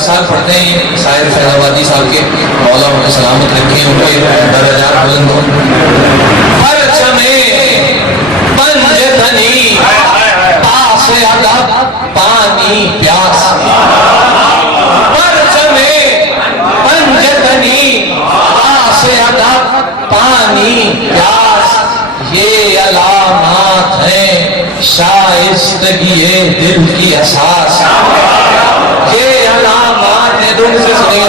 साल पढ़ते हैं ये शायर फैजाबादी साहब के, मौला उन्हें सलामत रखे, उनके दर्जात बुलंद हों। परचमे पंजतनी पास अदब पानी प्यास, परचमे पंजतनी पास अदब पानी प्यास, ये अलामात हैं शाइस्तगी दिल की असास। ये अलामात है, दूर से सुनिए,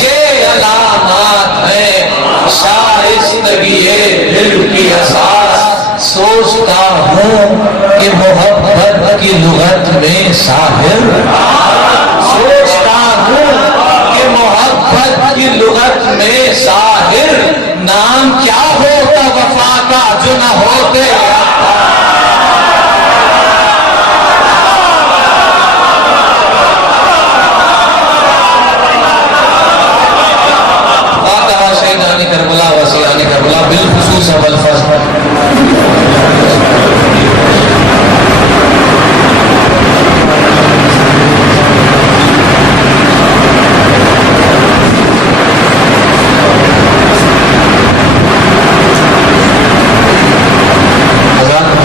ये अलामात है शाइस्तगी दिल की असास। सोचता हूँ कि मोहब्बत की लुगत में साहिर, सोचता हूँ कि मोहब्बत की लुगत में साहिर, नाम क्या होता वफा का जो न होते। करबला वसीयाने करबला बिलखुसूस अवलफज।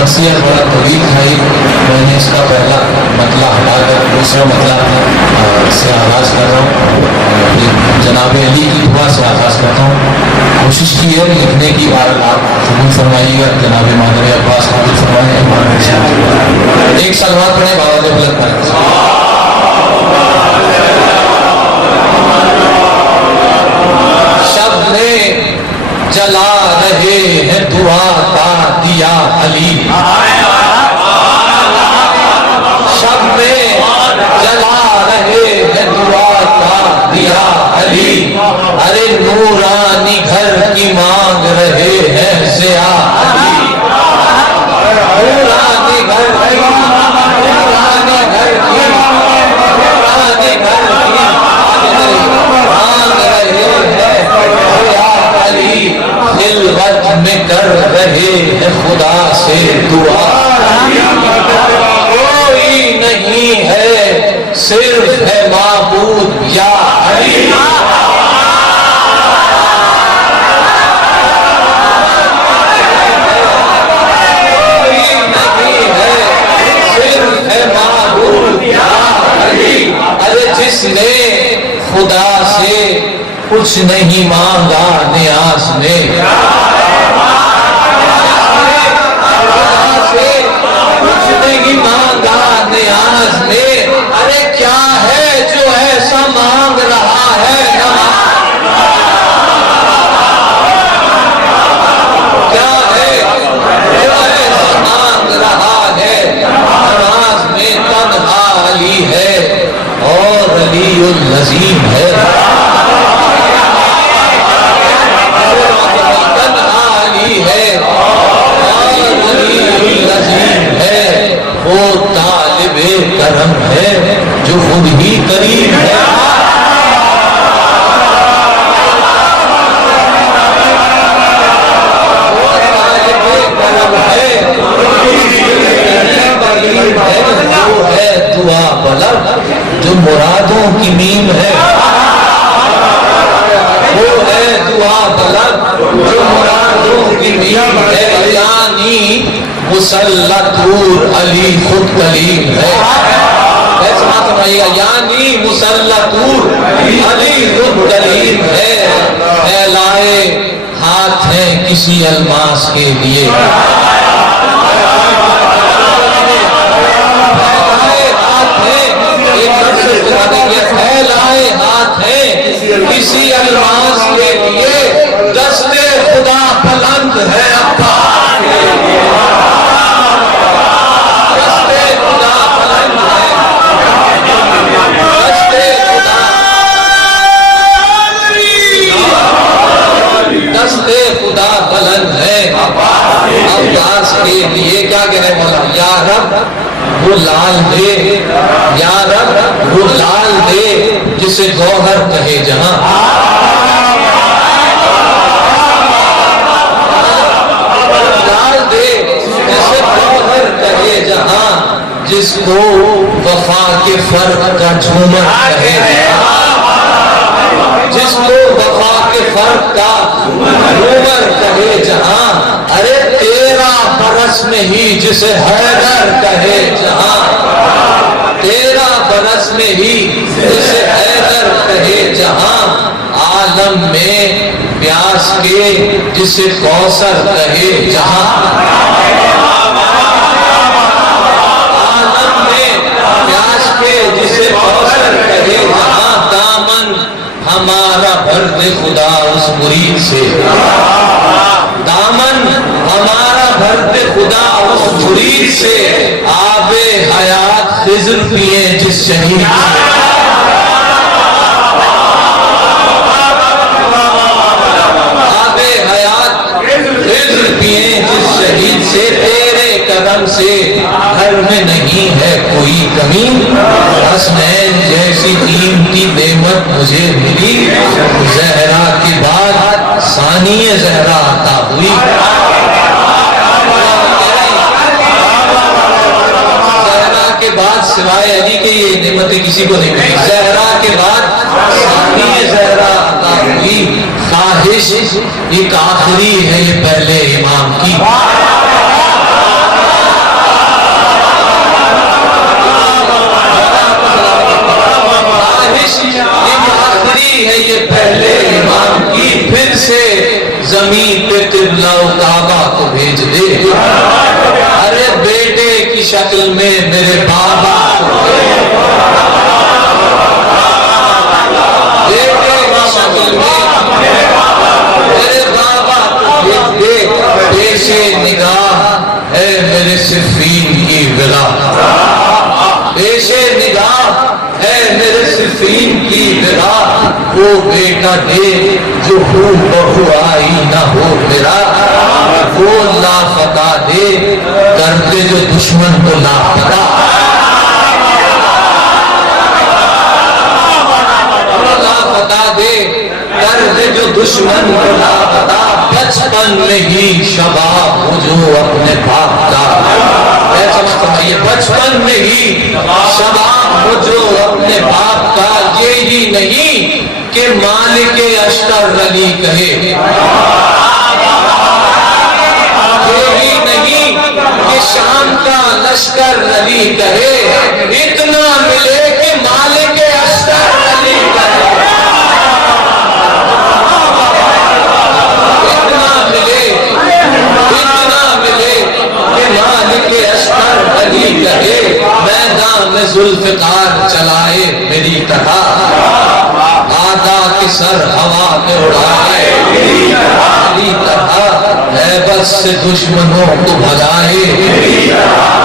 नसीहत बड़ा तवील है, मैंने इसका पहला मतला हटाकर दूसरा मतला से आगाज कर रहा हूँ। जनाब अली की दुआ से आगाज करता हूँ। कोशिश की है लिखने की, बार आप कबूल फरमाइएगा। जनाब मानव अब्बास कबूल फरमाए। एक साल बाद पढ़े बाबा ने बुलंद करें। शब्द में जला रहे हैं दुआ का दिया अली, शब में जला रहे हैं दुआ का दिया अली। अरे नूरानी घर की मांग रहे हैं ज़िया अली, नूरानी घर की, नूरानी घर की, नूरानी घर की मांग रहे हैं ज़िया अली। खिलवत में कर रहे हैं खुदा से दुआ, कोई नहीं है सिर्फ है माबूद या अली। कोई नहीं है सिर्फ है माबूद या अली। अरे जिसने खुदा से कुछ नहीं मांगा नियाज ने, कुछ नहीं मांगा नियाज ने। अरे क्या है जो ऐसा मांग रहा है, क्या है जो ऐसा मांग रहा है। नमाज में तन्हा अली है और अलीउल अज़ीम है, है है वो तालिबे करम है जो खुद ही करीम है। वो तालिबे करम है जो है दुआ बलब जो मुरादों की मीम है। वो है दुआ बलब जो मुरादों की मीम है। यानी मुसल्लतूर अली खुद कलीम है। ऐसा बात सुनाइएगा, यानी मुसल्लतूर अली खुद कलीम है। फैलाए हाथ है किसी अल्मास के लिए, फैलाए हाथ है किसी अल्मास के लिए। दस्ते खुदा बुलंद है अब्बा, दस्ते खुदा बुलंद है, दस्ते खुदा, दस्ते खुदा बुलंद है। अब्बास के लिए क्या कह रहे मौला, या रब वो लाल दे, या रब वो लाल दे जिसे गौहर कहे जहां। लाल दे जिसे गौहर कहे जहां, जिसको वफा के के फर्क का झूमर कहे, जिसको वफा के फर्क का झूमर कहे जहां, अरे 13 बरस में ही जिसे हैदर कहे जहां, 13 बरस में ही जिसे हैदर कहे जहां, आलम में प्यास के जिसे कौसर कहे जहां, आलम में प्यास के जिसे कौसर कहे जहां, दामन हमारा भर दे खुदा उस मुरीद से, दामन हमारा भर दे खुदा उस मुरीद से, आबे हयात खिज़्र पिए जिस शहीद से, आबे हयात खिज़्र पिए जिस शहीद से, तेरे कदम से घर में नहीं है कोई कमी, हसनैन जैसी कीमती नेमत मुझे मिली, ज़हरा के बाद सानिए ज़हरा अता हुई, ज़हरा के बाद सिवाय अली के ये नेमतें किसी को नहीं मिली, ज़हरा के बाद सानिए ज़हरा अता हुई, ख्वाहिश एक आखिरी है ये पहले इमाम की, है ये पहले इमाम की, फिर से जमीन पे तिबला काबा को भेज दे, अरे बेटे की शक्ल में मेरे बाबा को, बेटे की शक्ल में मेरे बाबा को भेज दे, पेशे निगाह है मेरे सिफीन की विला, पेशे निगाह है मेरे सिफीन की विला, वो बेटा दे जो बहु आई ना हो मेरा, वो लापता दे करके जो दुश्मन को लापता, लापता दे करके जो दुश्मन को लापता, बचपन में ही शबाब हो जो अपने बाप का, ऐसा समझिए, बचपन में ही शबाब हो जो अपने बाप का, ये ही नहीं कि मालिक अश्तर अली कहे, ये ही नहीं कि शाम का लश्कर अली कहे, इतना मिले कि मालिक अश्तर अली कहे, इतना मिले कि मालिक अश्तर अली कहे, मैदान में जुल्फ़िकार चलाए मेरी तरह, आदा के सर हवा में उड़ाए मेरी तरह, हैबत से दुश्मनों को भगाए,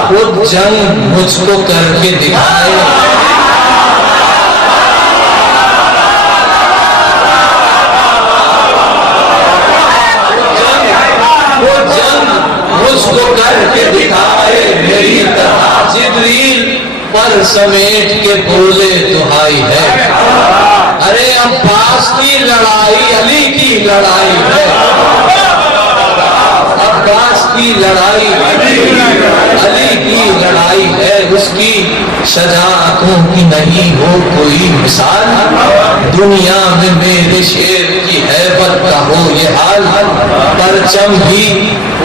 खुद जंग मुझको करके दिखाए, खुद जंग मुझको करके दिखाए मेरी तरह, जिब्रील पर समेट के बोले दुहाई है, अरे अब्बास की लड़ाई अली की लड़ाई है, अब्बास की लड़ाई अली की लड़ाई है, उसकी शजाअतों की नहीं हो कोई मिसाल, दुनिया में मेरे शेर की हैबत का हो ये हाल, परचम भी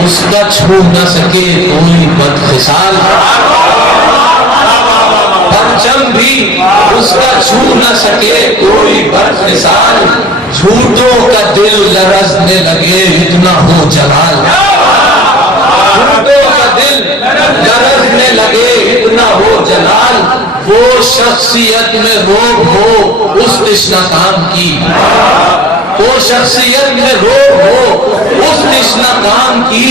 उसका छू न सके कोई बदखिसाल, परचम भी उसका छू न सके कोई बदमिसाल, झूठों का दिल लरजने लगे इतना हो जलाल, झूठों का दिल लरजने लगे इतना हो जलाल, वो शख्सियत में रोब हो उस तिश्ना काम की, वो शख्सियत में रोब हो उस तिश्ना काम की,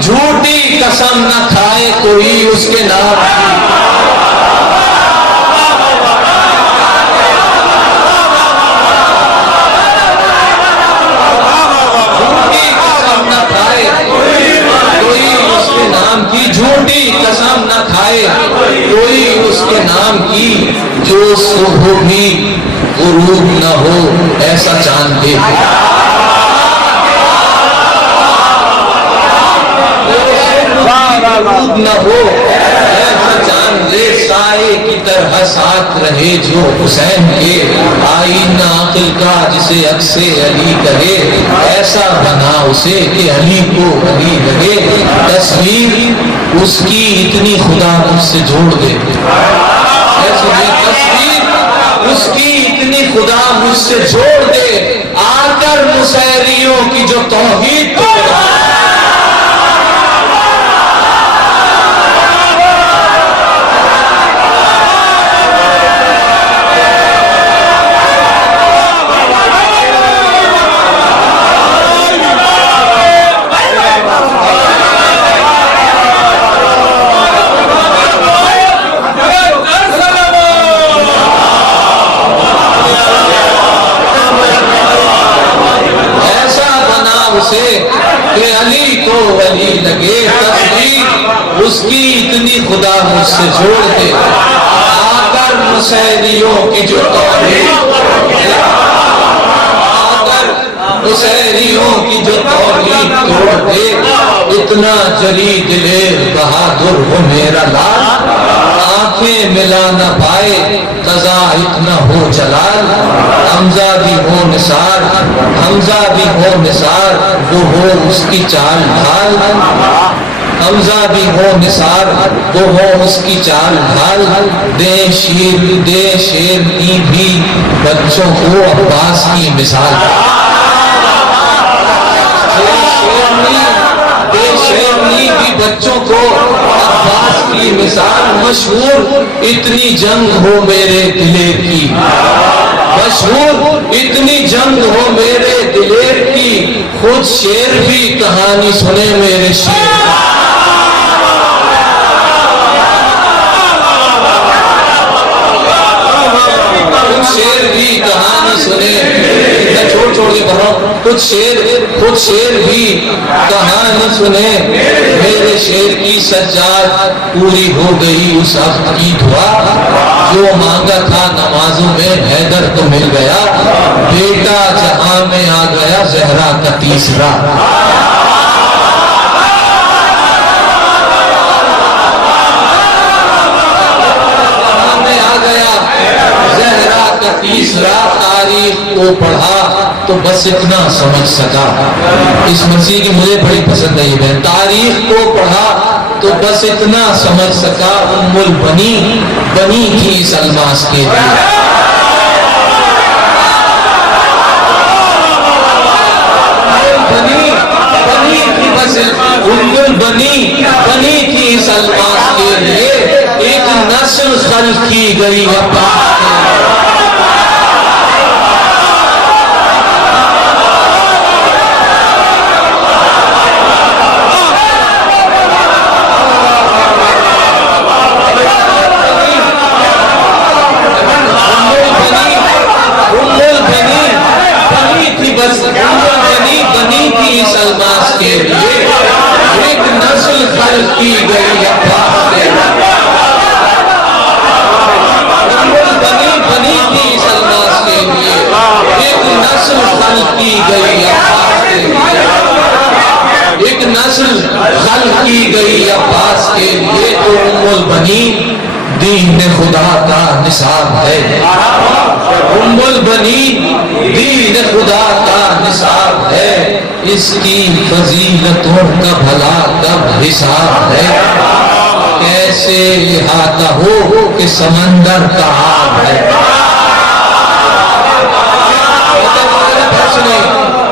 झूठी कसम न खाए कोई उसके नाम की, झूठी कसम न खाए कोई उसके नाम की, जो सुबह भी गुरूब न हो ऐसा चांद दे, गुरूब न हो ऐसा चांद जर्रे साए की तरह साथ रहे जो हुसैन के, आईना अक्ल का जिसे अक्से अली कहे, ऐसा बना उसे कि अली को अली लगे। तस्वीर उसकी इतनी खुदा मुझसे जोड़ दे, तस्वीर उसकी इतनी खुदा मुझसे जोड़ दे, आकर मुसैरियों की जो तौहीद तोड़। कि अली को अली लगे। तस्वीर उसकी इतनी खुदा मुझसे जोड़ दे, आकर मुसैरियों की जो मुसैरियों की जो तौहीद तोड़ दे। इतना जली दिले बहादुर हो मेरा लाल, आंखें मिला न पाए कज़ा इतना हो जलाल। हमजा भी हो निसार, हमजा भी हो निसार, वो हो उसकी चाल ढाल। हमजा भी हो निसार, वो हो उसकी चाल ढाल। दे शेर की भी बच्चों को अब्बास की मिसाल। शेरनी भी बच्चों को अब्बास की मिसाल। मशहूर इतनी जंग हो मेरे दिलेर की, मशहूर इतनी जंग हो मेरे दिलेर की, खुद शेर भी कहानी सुने मेरे शेर। शेर भी कहानी सुने, मैं छोड़ छोड़ के पढ़ा खुद शेर भी कहानी सुने। मेरे शेर की सज्जाद पूरी हो गई उस वक्त की दुआ, जो मांगा था नमाजों में हैदर तो मिल गया। बेटा जहां में आ गया जहरा का तीसरा। तीसरा तारीख को पढ़ा तो बस इतना समझ सका। इस मसीह की मुझे बड़ी पसंद है ये बहन। तारीख को पढ़ा तो बस इतना समझ सका, उम्मुल बनी थी इस अलमास के लिए। बनी थी इस अलमास के लिए, एक नस्ल खल्क की गई है। बनी थी इस अलमास के लिए, एक नस्ल खल्क की गई है। बनी थी इस अलमास के लिए, एक नस्ल खल्क की गई है। एक नस्ल खल्क की गई अब्बास के लिए। तो उम्मुल बनी दीन खुदा का निसाब है, उम्मुल बनी दीन खुदा का निसाब है। इसकी फजीलतों का भला कब हिसाब है, कैसे इहाता हो कि समंदर का आब है।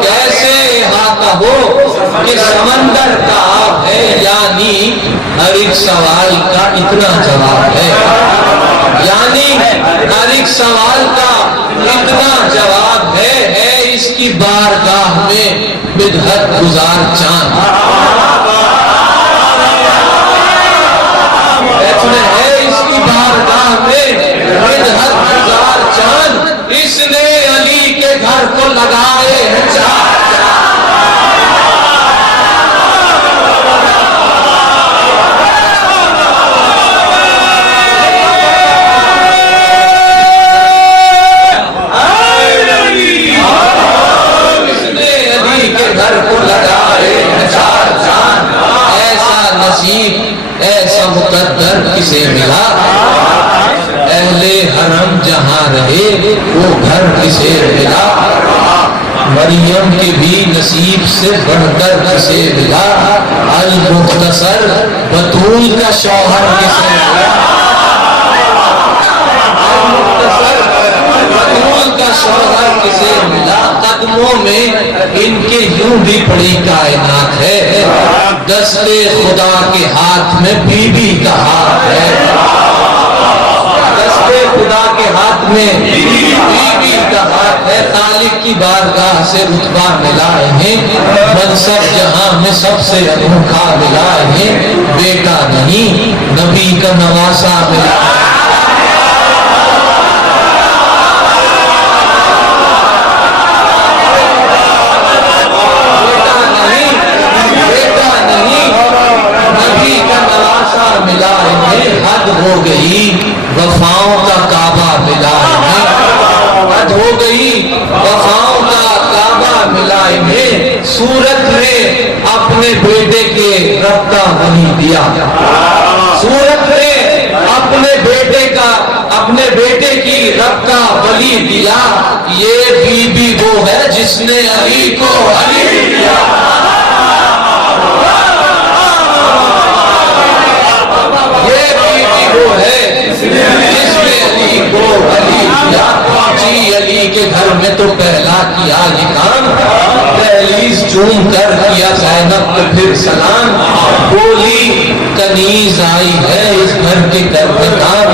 कैसे इहाता हो कि समंदर का आब है, यानी हर एक सवाल का इतना जवाब है, यानी हर एक सवाल का इतना जवाब है इसकी बारगाह में बिदहत गुजार चांद। है इसकी बारगाह में बिदहत गुजार चांद, इसने अली के घर को लगाए हैं चांद। घर को लगाए जहां रहे वो घर किसे मिला। मरियम के भी नसीब से बढ़कर किसे मिला। अल मुख्तसर बतूल का शौहर किसे मिला। बतूल का शौहर किसे मिला। कदमों में इनके यूं भी बड़ी कायनात है। दस्ते खुदा के हाथ में बीबी का हाथ है। दस्ते खुदा के हाथ में बीबी का हाथ है। खालिक की बारगाह से रुतबा मिला है। मनसब जहां में सबसे अनोखा मिला है। बेटा नहीं नबी का नवासा मिला। मिला है। हद हो गई वफाओं का काबा मिला है। हद हो गई वफाओं का काबा मिला है। सूरत ने अपने बेटे के रब का वली दिया। सूरत ने अपने बेटे की रब का वली दिया। ये बीबी वो है जिसने अली को अली दिया। वो है जिसने अली को अली दिया। जी अली के घर में तो पहला किया ये काम। दहलीज चूम कर किया ज़ैनब को फिर सलाम। बोली कनीज आई है इस घर के घर में काम।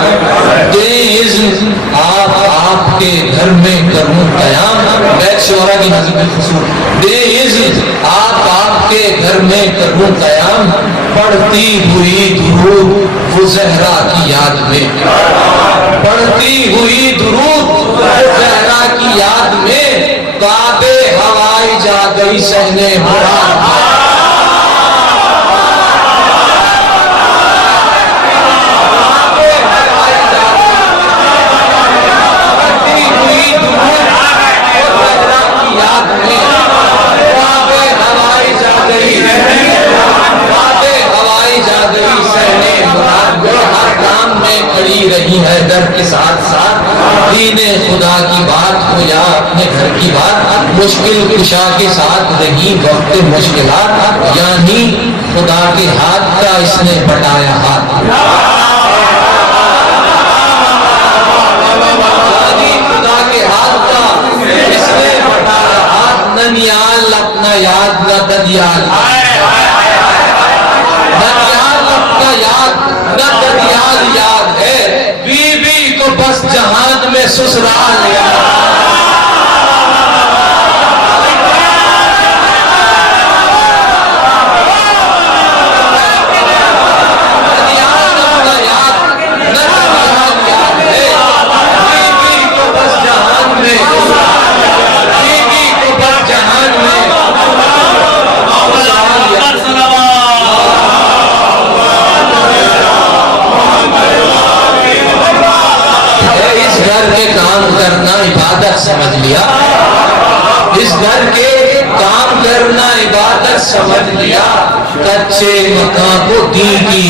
आपके घर में करूं कयाम। बैत शोरा की नज़र में खुसूर आपके घर में करूं कयाम। पढ़ती हुई दुरूद वो ज़हरा की याद में। पढ़ती हुई दुरूद वो ज़हरा की याद में। काबे हवाई जा गई सहने मुराद। खड़ी रही है दर के साथ साथ। दीने खुदा की बात हो या अपने घर की बात। मुश्किल कुशा के साथ रही वक्त मुश्किलात। यानी खुदा के हाथ का इसने बटाया हाथ। यानी खुदा के हाथ का इसने बटाया हाथ। न नियाल अपना याद न ददियाल। न नियाल अपना याद न ददियाल याद है। बीबी को बस जहान में ससुराल याद। समझ लिया इस घर के काम करना इबादत समझ लिया। कच्चे मकान को दी की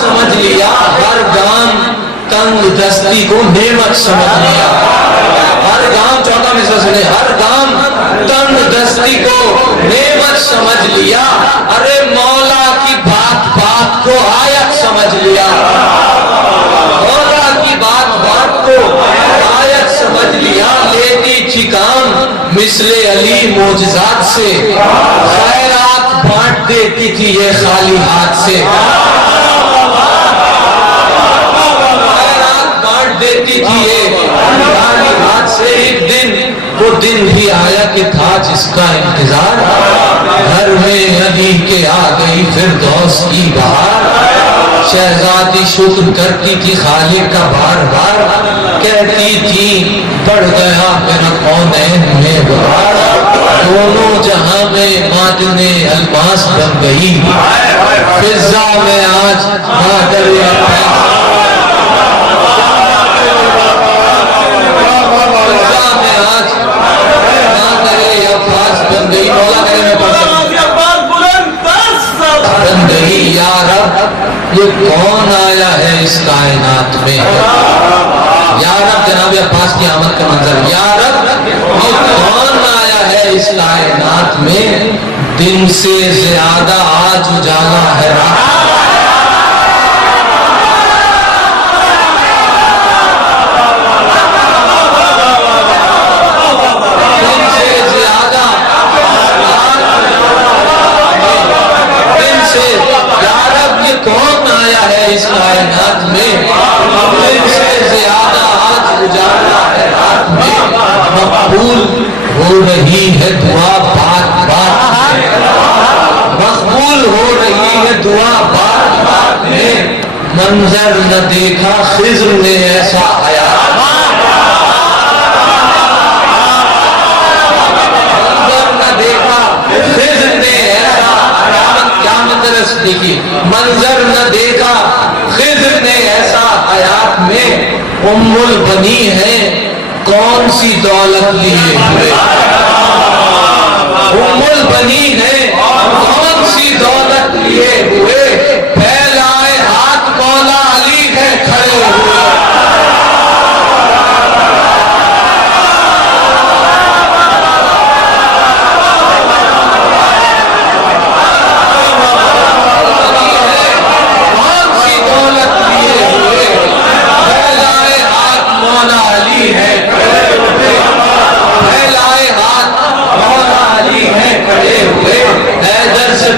समझ लिया। हर गांव तंग दस्ती को नेमत समझ लिया। हर गांव चौथा में सुने हर गांव तंग दस्ती को नेमत समझ लिया। अरे मौला की बात बात को आयत समझ लिया। मौला की बात बात को आयत समझ लिया। लेती थी काम मिसले अली मोजजात से। खैरात बांट देती थी ये खाली हाथ से। खैरात बांट देती थी ये खाली हाथ से। एक दिन वो दिन भी आया कि था जिसका इंतजार। घर में अली के आ गई फिरदौस की बहार। शहजादी शुक्र करती थी खालिक का बार बार। कहती थी बढ़ गया मेरा कौनैन में बहार। दोनों जहां में मादने अलमास बन गई। फिजा में आज मादरे बन गई। मौला करे मैं पढ़ सकता ये कौन आया है इस कायनात में। या रब, जनाब अब्बास की आमद का मंजर, या रब ये कौन आया है इस कायनात में, दिन से ज्यादा आज उजाला है रात। कौन आया है इस कायनात में, दिन से ज्यादा आज उजाला है रात में। मकबूल हो रही है दुआ बात बात में, मकबूल हो रही है दुआ बात बात में। मंजर न देखा खिज़्र ने ऐसा आया, मंजर न देखा खिज़्र ने ऐसा आया। क्या मंजर देखी, मंजर न देखा खिज़्र ने ऐसा हयात में। उम्मुल बनी है कौन सी दौलत लिए हुए, उम्मुल बनी है कौन सी दौलत लिए हुए। फैलाए हाथ मौला अली है खड़े हुए।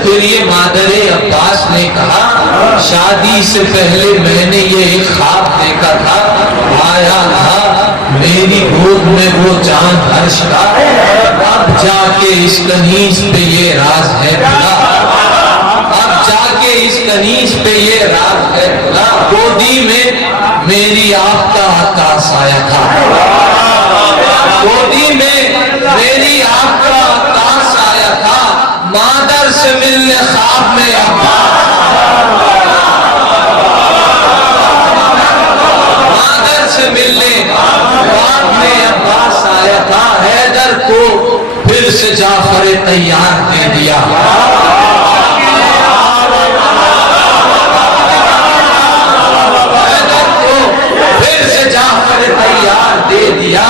फिर ये मादरे अब्बास ने कहा, शादी से पहले मैंने ये एक ख्वाब देखा था, आया था मेरी गोद में वो चांद अर्श का। अब जाके इस कनीज पे ये राज है खुला, अब जाके इस कनीज पे ये राज है खुला। गोदी में मेरी आपका आकाश आया था, गोदी में मेरी आपका आकाश आया था। मादर से मिलने ख्वाब में मादर से मिलने ख्वाब में अब्बास आया था। हैदर को फिर से जाफर तैयार दे दिया, हैदर को फिर से जाफर तैयार दे दिया।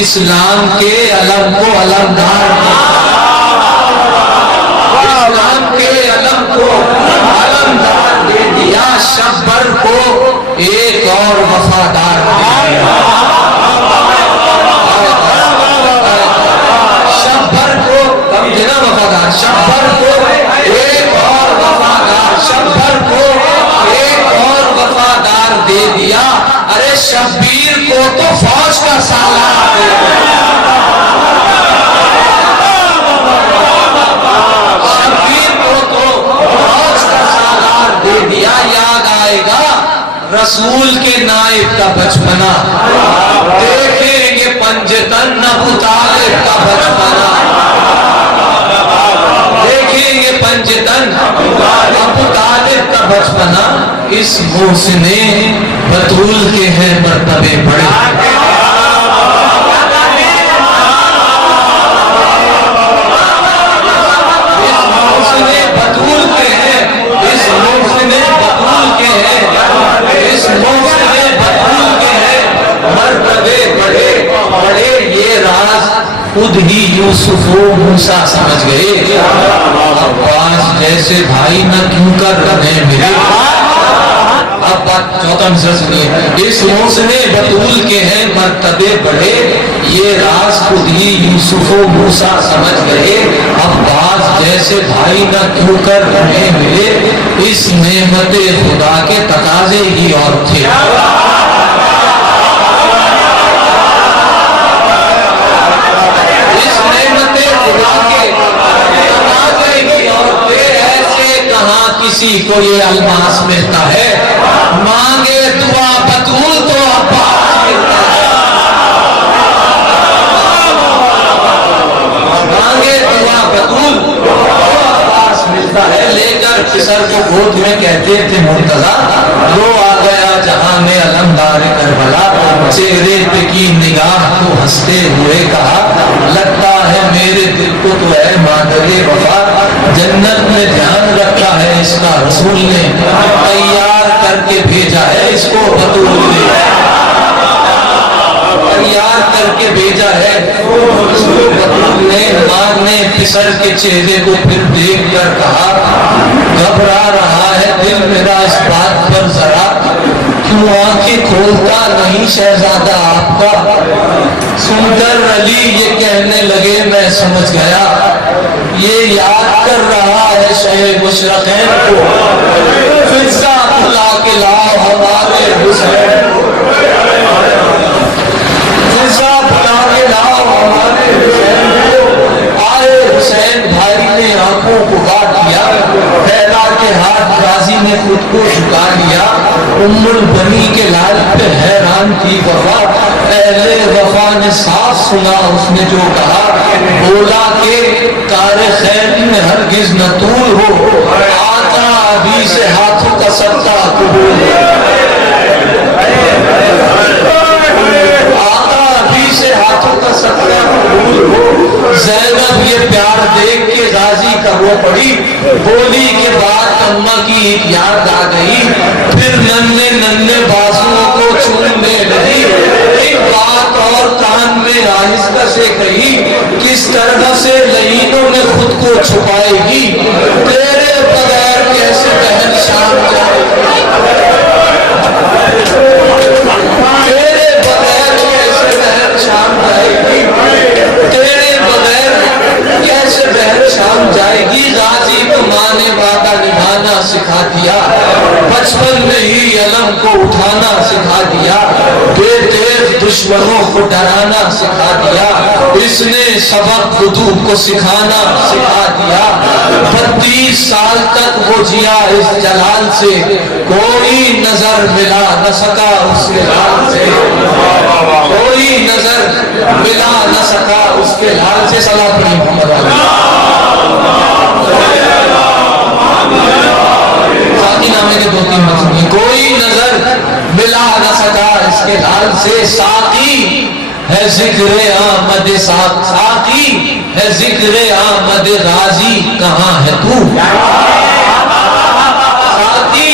इस्लाम के अलम को अलमदार अलमदार दे दिया। शब्बर को एक और वफादार दे दिया, शब्बर को समझना वफादार, शब्बर को एक और वफादार, शब्बर को एक और वफादार दे दिया। अरे शब्बीर को तो फौज का सालार दे दिया, दे दिया। याद आएगा रसूल के नाइब का बचपना, देखेंगे पंजतन अबू तालिब का बचपना, देखेंगे पंजतन अबू तालिब का बचपना। इस मोहसिने बतूल के हैं मर्तबे बड़े, इस मोहसिने बतूल के हैं, इस मोहसिने बतूल के हैं, इस मोहसिने बतूल के हैं मर्तबे बड़े बड़े। ये राज खुद ही यूसुफ व मूसा समझ गए। अब्बास जैसे भाई न क्यों कर रहे मेरे। अब बात चौथा मिसरा सुनिए। इस मोहसिने बतूल के हैं मर्तबे बड़े, ये राज खुद ही यूसुफ व मूसा समझ गए। अब्बास जैसे भाई न क्यों कर रहे मेरे, इस नेमते खुदा के तकाजे ही और थे। इस नेमते खुदा के तकाजे ही और थे। ऐसे कहाँ किसी को ये अलमास मिलता है, मांगे दुआ बतूल तो अब्बास मिलता है, मांगे दुआ बतूल अब्बास मिलता है। लेकर किसर को गोद में कहते थे मुर्तजा, लो आ गया जहां में अलमदार करबला। चेहरे पे की निगाह को हंसते हुए कहा, लगता है मेरे दिल को तो है मादरे वफा, जन्नत में ध्यान रखा है इसका रसूल ने। करके भेजा है इसको बतूल ने, याद करके भेजा है बतूल ने। माँ ने फिसर के चेहरे को फिर देख कर कहा, घबरा रहा है दिल मेरा इस बात पर जरा, क्यों आंखें खोलता नहीं शहजादा आपका। सुनकर अली ये कहने लगे, मैं समझ गया ये याद कर रहा है शह मुशरक़ैन को, फिज़ा बुला के लाओ हमारे हुसैन को, फिज़ा बुला के लाओ हमारे हुसैन को। आए हुसैन भाई ने आंखों को गाड़ दिया, फैला के हाथ गाजी ने खुद को झुका लिया। उम्मुल बनी के लाल पे हैरान थी वफा, पहले वफा ने साफ सुना उसने जो कहा, बोला के कार खैर में हरगिज न तूल हो, आका अभी से हाथों का सत्ता कबूल, आका अभी से हाथों का सत्ता कबूल हो। ज़ैनब ये प्यार देख के गाजी का वो पड़ी, बोली के बाद अम्मा की एक याद आ गई, फिर नन्हे नन्हे बाजुओं को चूमने लगी। एक बात और कान में आहिस्ता से कही, किस तरह से लहीनों में खुद को छुपाएगी, तेरे बगैर कैसे बहन शाम जाएगी, तेरे बगैर कैसे बहन शाम जाएगी, तेरे बगैर कैसे बहन शाम जाएगी। गाजी को माँ ने वादा निभाना सिखा दिया, बचपन में ही अलम को उठाना सिखा दिया, बेतेज दुश्मनों को डराना सिखा दिया, इसने सबक खुदू को सिखाना सिखा दिया। 32 साल तक वो जिया इस जलाल से, कोई नजर मिला न सका उसके लाल से, कोई नजर मिला न सका उसके लाल से। सलात पढ़ी मोहम्मद साकी नामे के 2-3 मजमून, कोई नजर मिला न सका इसके लाल से। साकी है जिक्र आमद साकी है जिक्र आमद गाजी, कहाँ है तू, साकी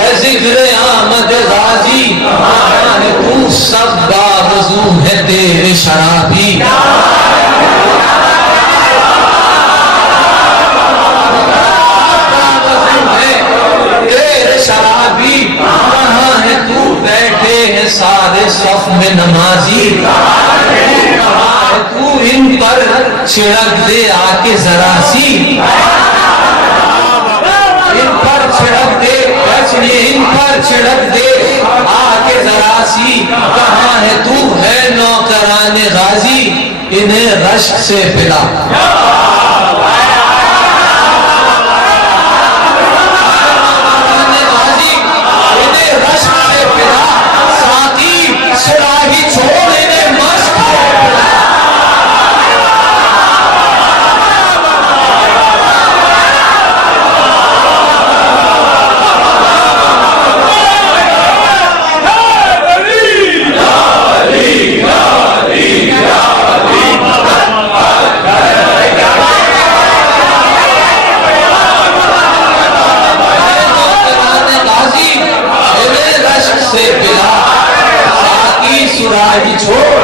है जिक्र आमद गाजी, कहाँ है तू, सब बावजू है तेरे शराबी, तेरे शराबी, कहाँ है तू, बैठे हैं सारे सफ में नमाजी, कहाँ है तू, इन पर छिड़क दे आके जरा सी, इन पर छिड़क दे, इन पर छिड़क दे आके जरा सी, कहाँ है तू, है नौकराने गाजी, इन्हें रश्क से पिला, सुराही छोड़ इन्हें मश्क से पिला। सुराही छोड़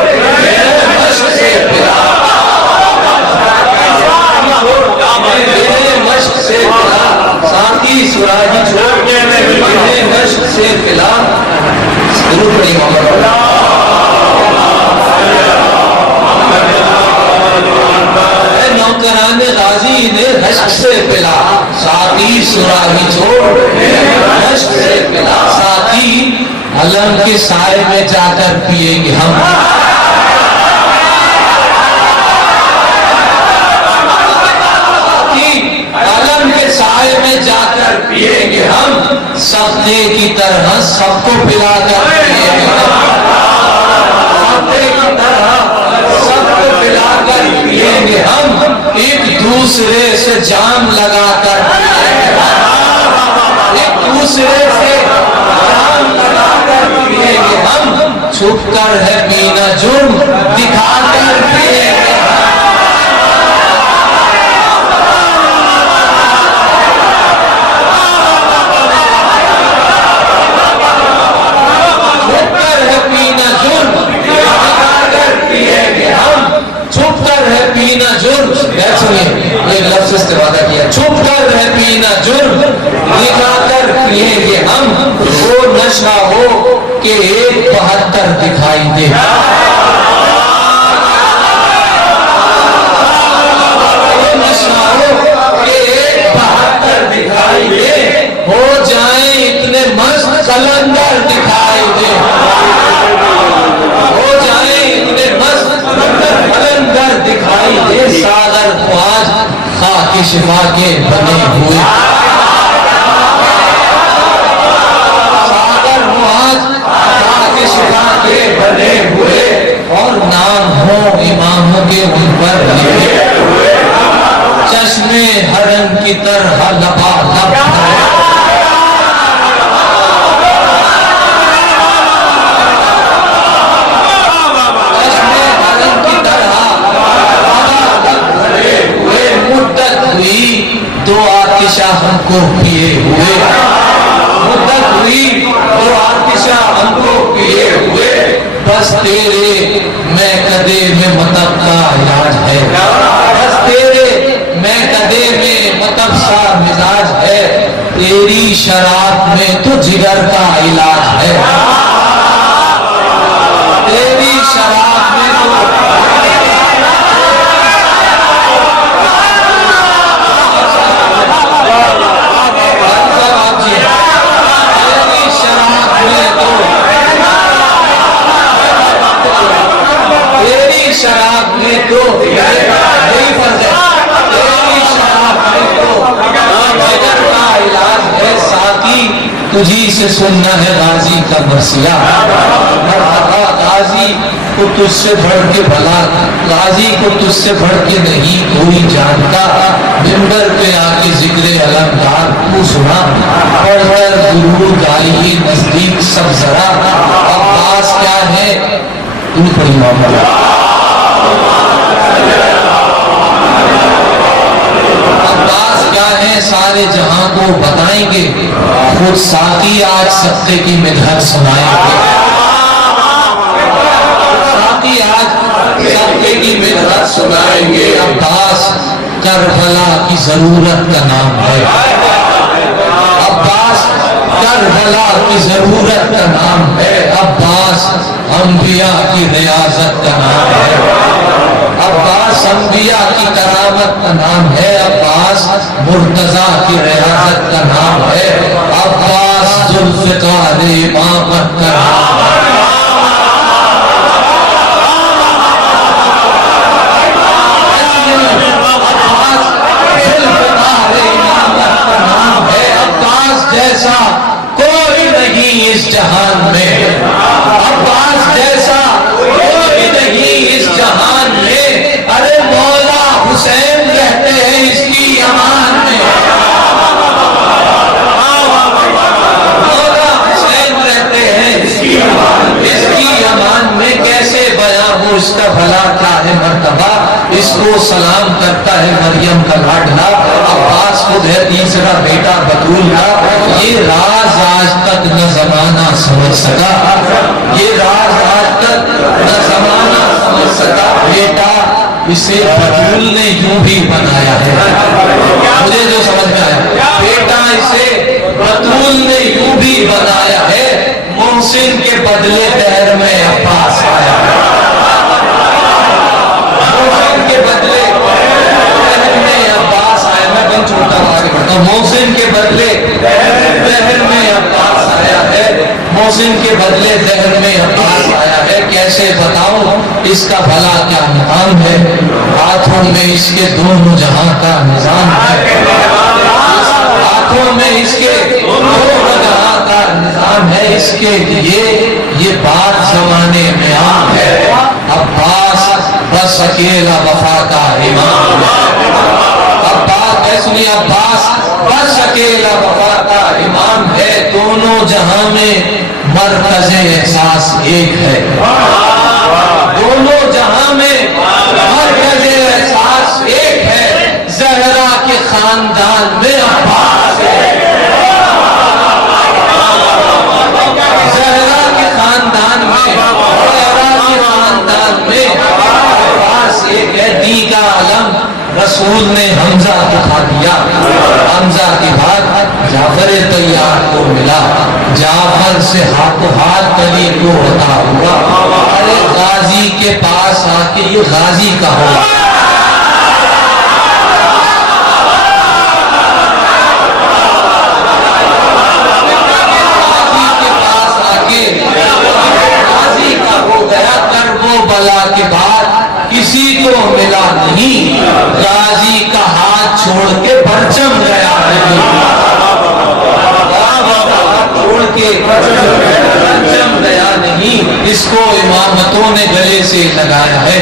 मश्क से पिला, मश्क से पिला, साथी सुराही छोड़ मश्क से पिला। नौकराने गाजी ने मश्क से पिला, साथी सुराही छोड़ मश्क से पिला। साथी अलम के साए में जाकर पिएंगे हम, अलम के साए में जाकर पिएंगे हम, सब्जे की तरह सबको पिलाकर पिएंगे हम, सब्जे की तरह सबको पिलाकर पिएंगे हम, एक दूसरे से जाम लगाकर पिएंगे हम, एक दूसरे से जाम लगाकर पिएंगे हम, छुप कर है पीना जुर्म दिखाकर पिएंगे। वादा किया, छुप कर है पीना जुर्म, दिखाकर पिएंगे हम, वो नशा हो कि 172 दिखाई दे। वो नशा हो कि 172 दिखाई दे, हो जाए इतने मस्त कलंदर दिखाई दे, हो जाए इतने मस्त कलंदर दिखाई दे। सागर को आज खाके शिफा के बने हुए, सागर को आज खाके शिफा के बने हुए, और नाम हो इमामों के उन पर लिखे हुए, चश्मे हरम की तरह लबालब है। तो आतिशा हमको पिए हुए, मुद्दत हुई तो आतिशा हमको पिए हुए, बस तेरे मैं कदे में मतब का इलाज है, बस तेरे मैं कदे में मतब सा मिजाज है, तेरी शराब में तो जिगर का इलाज है, तेरी शराब में तो शराब में तो यही फर्ज है, तेरी शराब में तो जिगर का इलाज है, साकी तुझी से सुनना है गाजी का मरसिया, गाजी को तुझसे बढ़ के भला, गाजी को तुझसे बढ़ के नहीं कोई जानता, मिंबर पे आके जिक्र अलमदार तू सुना, पढ़ गुरु गाई नजदीक सब जरा, अब्बास क्या है तू पढ़ी मामला, अब्बास क्या है सारे जहां को बताएंगे, खुद साकी आज सत्ते की मिधार सुनाएंगे, साकी आज सत्ते की मिधार सुनाएंगे। अब्बास करबला की जरूरत का नाम है, अब्बास करबला की जरूरत का नाम है, अब्बास अंबिया की रियाजत का नाम है, अब्बास अंबिया की करामत का नाम है, अब्बास मुर्तजा की रियाजत का नाम है, अब्बास जुल्फ़िकार इमामत का नाम है। अब्बास जैसा कोई नहीं इस जहान में, अब्बास जैसा कोई नहीं इस जहान में, अरे मौला हुसैन रहते हैं इसकी अमान में, मौला हुसैन रहते हैं इसकी अमान में, कैसे बयां हो इसका भला क्या है मर्तबा, इसको सलाम करता है मरियम का लाडला, अब्बास खुद है तीसरा बेटा बतूल का, ये राज आज तक न जमाना समझ सका, ये राज आज तक न जमाना समझ सका, बेटा इसे बतूल ने यूं भी बनाया है, मुझे जो समझ में आया, बेटा इसे बतूल ने यूं भी बनाया है, मोहसिन के बदले दहर में अब्बास आया है, मोहसिन के बदले दहर में अब्बास आया, मैं बन छोटा आगे बढ़ता हूं, मोहसिन के बदले दहर में अब्बास आया है, मोहसिन के बदले दहर में अब्बास आया है, कैसे बताऊं इसका भला क्या नाम है, हाथों में इसके दोनों जहां का निजाम है, हाथों में इसके दोनों जहां का निजाम है, इसके लिए ये बात जमाने में आम है, अब्बास बस अकेला वफा का इमाम है, अब्बास सुनिए, अब्बास बस अकेला वफा का इमाम है, दोनों जहां में मरकज़े एहसास एक है, दोनों जहां में मरकज़े एहसास एक है, ज़हरा के खानदान में अब्बास है, ज़हरा के खानदान में, ज़हरा के खानदान में अब्बास एक है, दी का आलम रसूल ने हमजा को खा दिया। हमजा के बाद जाफर तैयार को मिला, जाफर से हाथों हाथ अली को अता हुआ। अरे गाजी के पास आके ये गाजी का हुआ, बला के बाद किसी को मिला नहीं, गाजी का हाथ छोड़ के परचम गया नहीं, छोड़ के परचम गया नहीं। इसको इमामतों ने गले से लगाया है।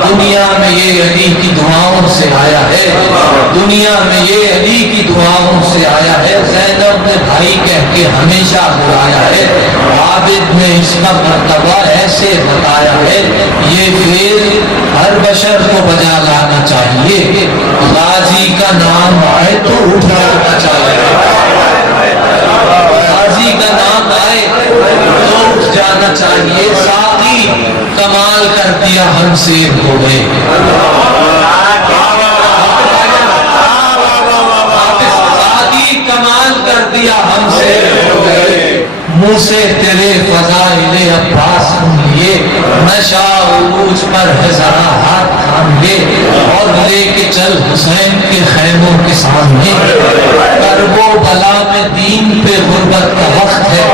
दुनिया में ये अली की दुआओं से आया है, दुनिया में ये अली की दुआओं से आया है। ज़ैनब ने भाई कह के हमेशा बुलाया है। आबिद ने इसका मर्तबा ऐसे बताया है, ये फेल हर बशर को बजा लाना चाहिए। गाजी का नाम आए तो उठ जाना चाहिए, गाजी का नाम आए तो उठ जाना चाहिए। साकी कमाल कर दिया हमसे हो गए, साकी कमाल कर दिया हमसे हो गए। मुँह से तेरे फज़ाइले अब्बास लिए, नशा उरूज पर है जरा हाथ थाम ले, और लेके चल हुसैन के खैमों के सामने। करबो बला में दीन पे गुर्बत का वक्त है,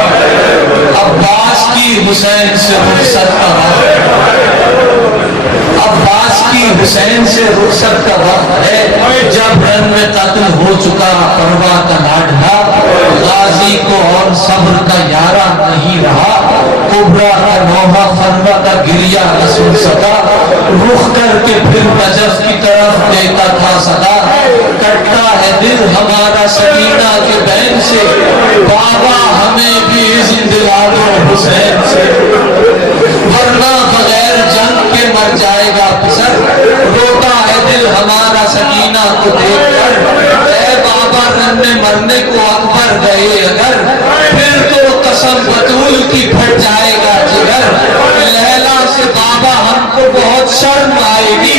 अब्बास की हुसैन से रुखसत का वक्त, अब्बास की हुसैन से रुखसत का वक्त है। जब रन में कत्ल हो चुका परवा का लाडला, गाजी को और सब्र का यारा नहीं रहा। कुबरा का नौहा फरवा का गिरिया न सुन सका, रुख करके फिर नजफ की तरफ देखा था सदा। कटता है दिल हमारा सकीना के बैन से, बाबा हमें भी इज़्न दिला दो हुसैन से, वरना बगैर जंग के मर जाएगा पिसर। रोता है दिल हमारा सकीना को देखकर, ऐ बाबा रन में मरने को अकबर गए अगर, फिर तो कसम बतूल की फट जाएगा जिगर। लैला से बाबा हमको बहुत शर्म आएगी,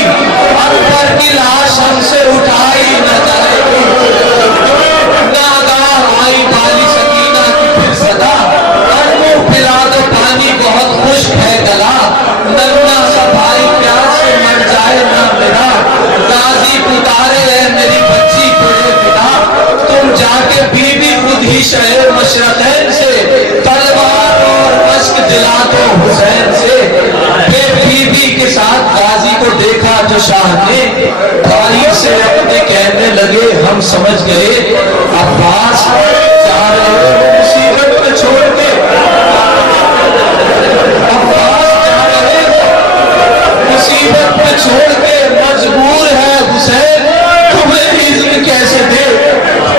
अकबर की लाश हमसे उठाई न जाएगी। नागाह आई बाली सकीना की फिर सदा, अरमो पिला दो पानी बहुत खुश्क है गला। नन्ना सा भाई प्यार से मर जाए ना मेरा, गाजी उतारे है मेरी बच्ची तेरे पिता। तुम जाके बीबी खुद ही शहर मशरक़ैन से, तलवार और मश्क दिला दो हुसैन से। बीबी के साथ गाजी को देखा जो शाह ने, तारीख से अपने कहने लगे हम समझ गए, अब्बास जा रहे मुसीबत में छोड़ के, अब्बास जा रहे मुसीबत में छोड़ के, मजबूर है हुसैन तुम्हें इज़्न कैसे दे।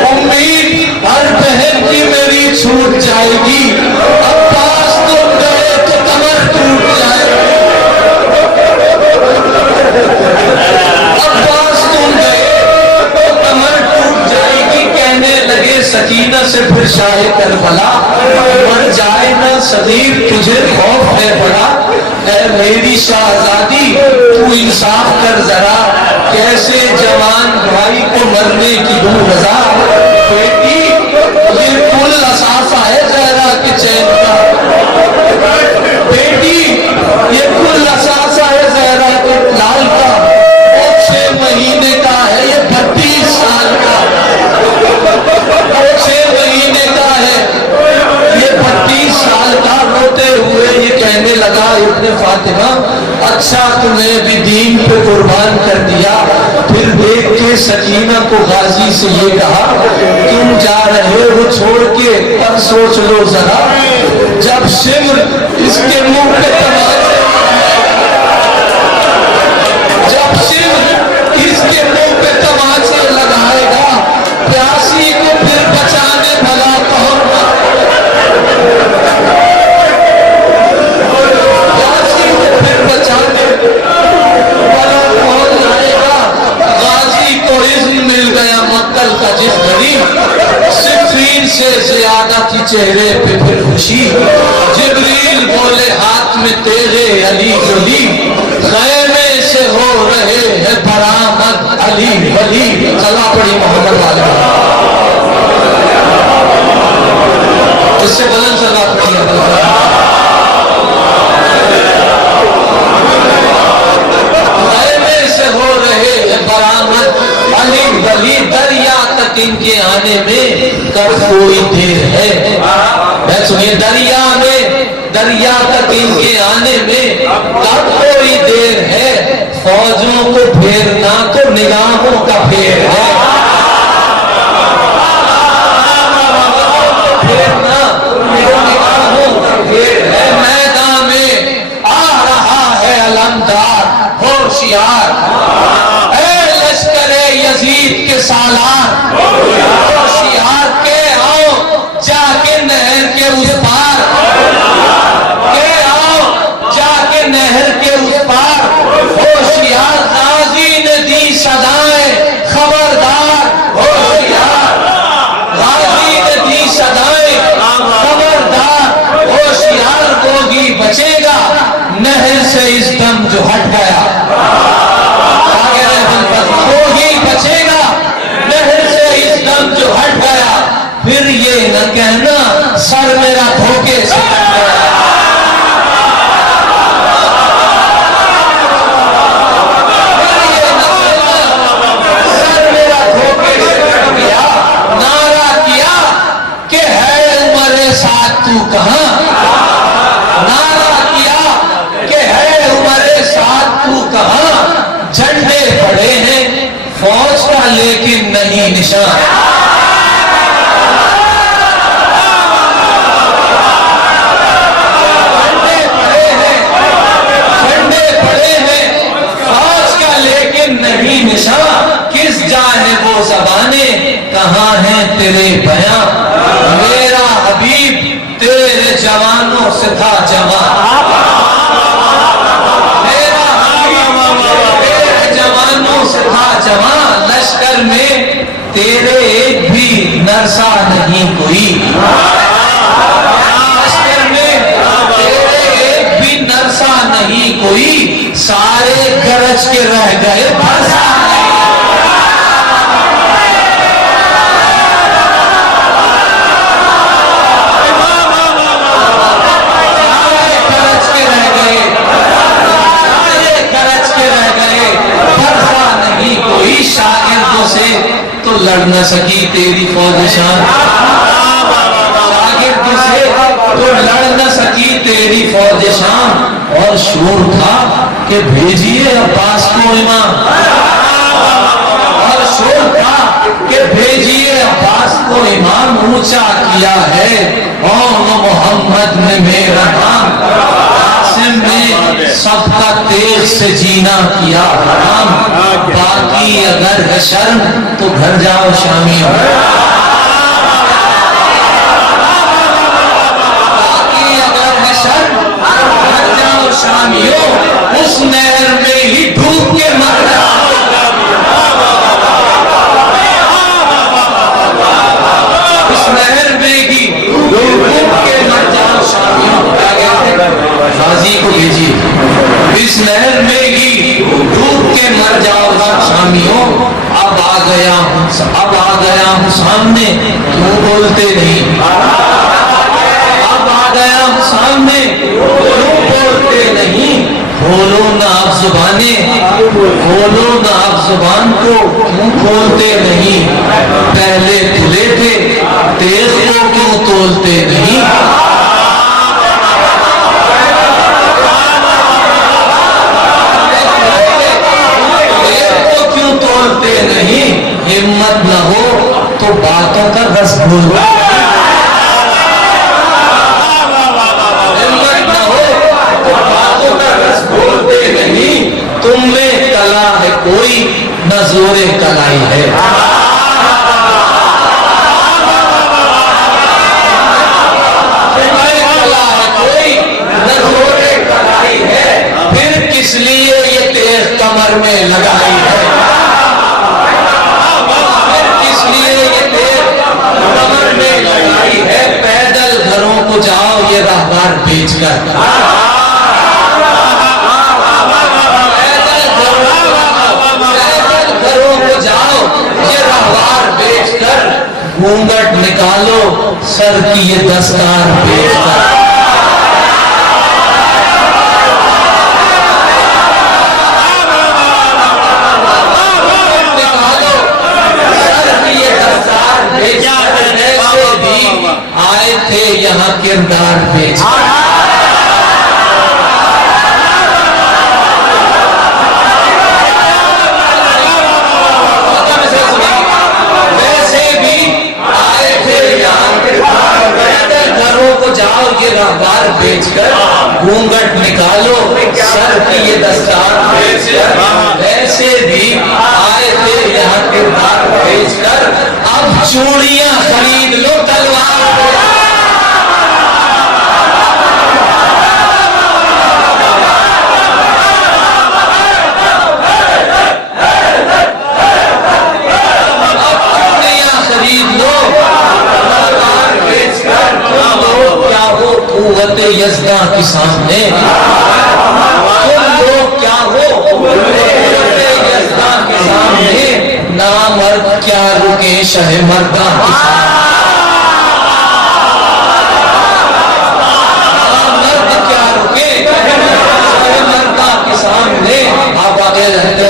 उम्मीद हर बहन की मेरी छूट जाएगी, अब्बास तुम गए तो कमर टूट जाएगी, अब्बास तुम गए तो कमर टूट जाएगी। कहने लगे सकीना से फिर शाह करबला, मर जाए ना सदीर तुझे खौफ है बड़ा। ऐ मेरी शहजादी तू इंसाफ कर जरा, कैसे जवान भाई को मरने की दूं रजा। बेटी ये कुल असासा है ज़हरा के चैन का, बेटी ये कुल असासा है ज़हरा के लाल का। 6 महीने का है ये 32 साल का, 6 महीने का है ये 32 साल का। रोते हुए ये कहने लगा इब्ने फातिमा, अच्छा तुम्हें भी दीन पे कुर्बान कर दिया। फिर देख के सकीना को गाजी से ये कहा, तुम जा रहे हो छोड़ के, अब सोच लो जरा, जब शिमर इसके मुंह पे तमाचे, जब शिमर इसके मुंह पे तमाचे लगाएगा, प्यासी को फिर बचाने भला कौन, प्यासी को फिर बचाने भला कौन आएगा। गाजी को इज़्न मिल गया मक्कल का जिस घड़ी, सिफ़ीन से ज़्यादा थी चेहरे पे फिर खुशी। जिब्रील बोले हाथ में तेरे अली जो ली, खैमे से हो रहे हैं बरामद अली वली। सला पड़ी मोहम्मद वाले, इससे बुलंद सला पड़ी। से हो रहे हैं बरामद अली वली, दरिया तक इनके आने में कब कोई देर है। मैं सुनिए, दरिया तक इनके आने में कब कोई देर है। फौजों को फेरना तो निगाहों का फेर है, फेरना निगाहों का फेर है। मैदान में आ रहा है अलमदार होशियार, लश्करे यजीद के सालार, होशियार के आओ जाके नहर के उस पार, के आओ जाके नहर के उस पार। होशियार गाजी ने दी सदाएं खबरदार, होशियार गाजी ने दी सदाएं खबरदार। होशियार गोगी बचेगा नहर से इस दम जो हट गया, गोगी बचेगा नहर से इस दम जो हट गया। फिर ये न कहना सर मेरा धोखे से कट गया। फिर ये न कहना सर मेरा धोखे से कट गया। नारा किया कि है उम्र साथ तू कहां, नारा किया कि है उम्र साथ तू कहां। झंडे पड़े हैं फौज का लेकिन नहीं निशान, झंडे पड़े हैं फौज का लेकिन नहीं निशान। किस जाने वो ज़बाने कहाँ हैं तेरे बयां। मेरा हबीब तेरे जवानों से था जवान, जवान। लश्कर में तेरे एक भी नरसा नहीं कोई, लश्कर में तेरे एक भी नरसा नहीं कोई। सारे गरज के रह गए भरसा नहीं। सारे गरज के रह गए, सारे गरज के रह गए, भरसा नहीं कोई। शागिर्दों से तो लड़ न सकी तेरी फौज शान, शागिर्दों से तो लड़ न सकी तेरी फौज शान। और शोर था कि भेजिए अब्बास को इमाम, और शोर था कि भेजिए अब्बास को इमाम। ऊंचा किया है और मोहम्मद ने मेरा नाम, में सबका तेज से जीना किया हराम। बाकी अगर है शर्म तो घर जाओ शामियों, बाकी अगर है शर्म घर जाओ शामियों। उस नहर में ही डूब के मर जाओ, उस नहर में ही डूब के मर जाओ शामियों। गाजी को भेजिए इस नहर में ही डूब के मर जाओ शामियों। अब आ गया हूँ सामने, क्यों बोलते नहीं। अब आ गया हूँ सामने, क्यों बोलते नहीं। खोलो ना आप जुबाने, खोलो ना आप जुबान को, क्यों खोलते नहीं। पहले खुले थे तेज को क्यों तोलते नहीं। नहीं हिम्मत न हो तो बातों का रस भूलता, हिम्मत न हो तो बातों का रस भूलते नहीं। तुम में कला है कोई न जोरे कलाई है, कला है कोई न जोरे कलाई है। फिर किस लिए ये तेज कमर में लगाई है, कमर में घूंघट निकालो सर की ये दस्तार बेचकर। निकालो सर की ये दस्तार बेचकर, ऐसे भी आए थे यहाँ किरदार बेचकर। जाओ ये राहदार बेचकर, घूंघट निकालो सर की ये दस्तार बेचकर, ऐसे भी आए थे यहाँ किरदार बेचकर। अब चूड़ियां खरीद लो तलवार यज़्दा के सामने, तुम लोग क्या हो यज़्दा के सामने, नामर्द क्या रुके शह मर्दा के सामने। नामर्द क्या रुके शह मर्दा के सामने। आप आगे रहते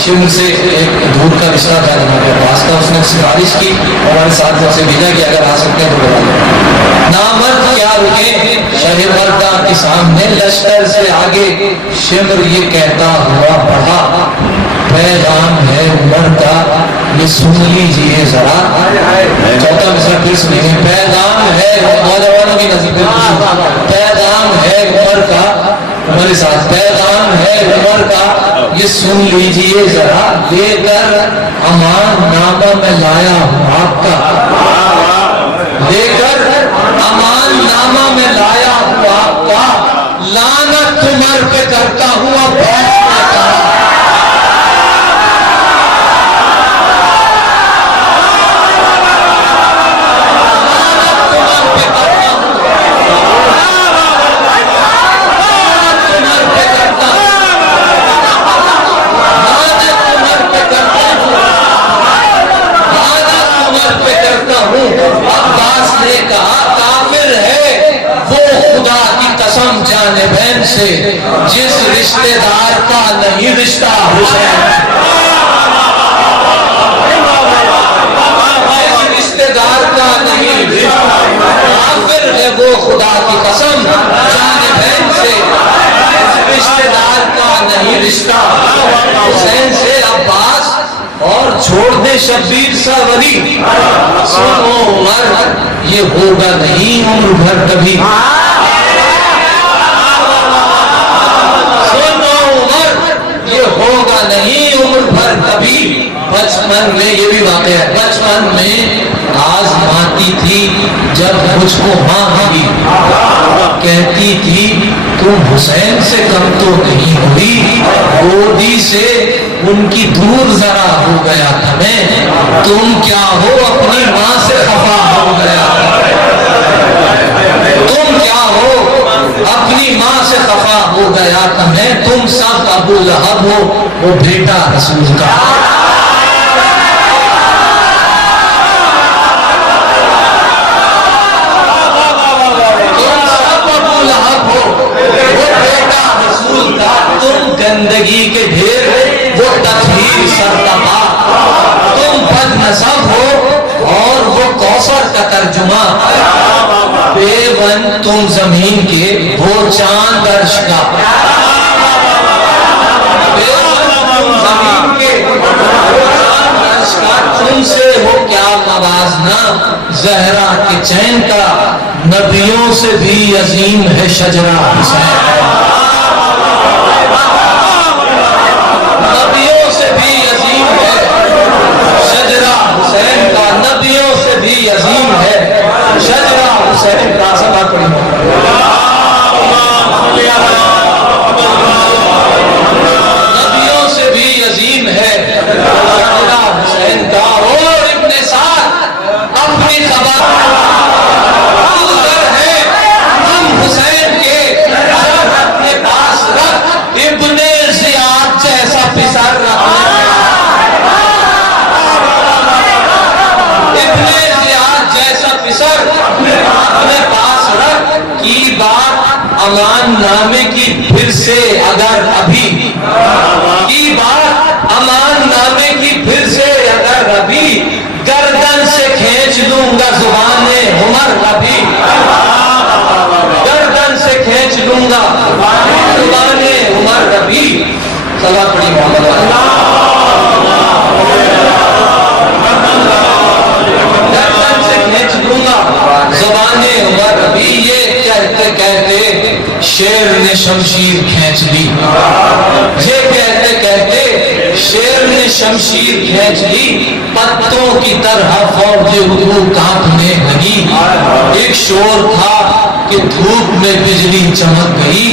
शिव से एक दूर का रिश्ता था हमारे पास का, उसने सिफारिश की और हमारे साथ से भेजा कि अगर आ सकते हैं तो बुला लो। नामर्द क्या रुके शह मर्दा के सामने, लश्कर से आगे शिमर ये कहता हुआ बढ़ा, पैगाम है उमर का ये सुन लीजिए जरा। चौथा मिसरा फिर सुनिए, पैगाम है नौजवानों की नजर, पैगाम है उमर का, हमारे साथ पैगाम है उमर का ये सुन लीजिए जरा, लेकर अमान नामा में लाया हूँ आपका, लेकर अमान नामा में लाया हूँ आपका, लानत उमर पे करता हूँ अब फैसला करा। बहन से जिस रिश्तेदार का नहीं रिश्ता हुसैन, जिस रिश्तेदार का नहीं रिश्ता, काफिर है वो खुदा की कसम जाने बहन से जिस रिश्तेदार का नहीं रिश्ता। हुसैन से अब्बास और छोड़ दे शब्बीर सा वली, सुनो उमर ये होगा नहीं उम्र भर कभी। होगा नहीं उम्र भर कभी। बचपन में ये भी वाक़या है, बचपन में आज़माती थी जब मुझको माँ मिली, कहती थी तुम हुसैन से कम तो नहीं हुई, गोदी से उनकी दूर जरा हो गया था मैं, तुम क्या हो अपनी माँ से खफा हो गया, तुम क्या हो अपनी माँ से खफा हो गया था मैं, तुम सब अबू लहब हो वो बेटा रसूल का। तुम सब अबू लहब हो वो बेटा रसूल का, तुम गंदगी के ढेर वो तकहीर सरतबा, तुम बदनसब हो और वो कौसर का तर्जुमा, बेवन तुम जमीन के वो चांद अर्श का, जमीन के तुमसे हो क्या मवाजना, जहरा के चैन का नबियों से भी अजीम है शजरा हुसैन, नबियों से भी अजीम है शजरा हुसैन का, नबियों से भी अजीम है शजरा हुसैन का। सभा नबियों से भी अजीम है शजरा हुसैन का। और इब्ने साद अपनी खबर है हम हुसैन के अपने पास रख, इब्ने ज़ियाद जैसा पिसर रख, इब्ने अक्सर अपने पास रख की बात अमान नामे की फिर से अगर अभी की बात अमान नामे की फिर से अगर अभी गर्दन से खींच लूंगा जुबाने उमर अभी गर्दन से खींच लूंगा जुबाने उमर अभी सलाह पड़ी मोहम्मद गर्दन से खींच लूंगा जुबाने उमर अभी ये कहते कहते शेर ने शमशीर खींच ली ये कहते कहते शेर ने शमशीर खींच ली पत्तों की तरह फौज रुकू कांपने लगी एक शोर था कि धूप में बिजली चमक गई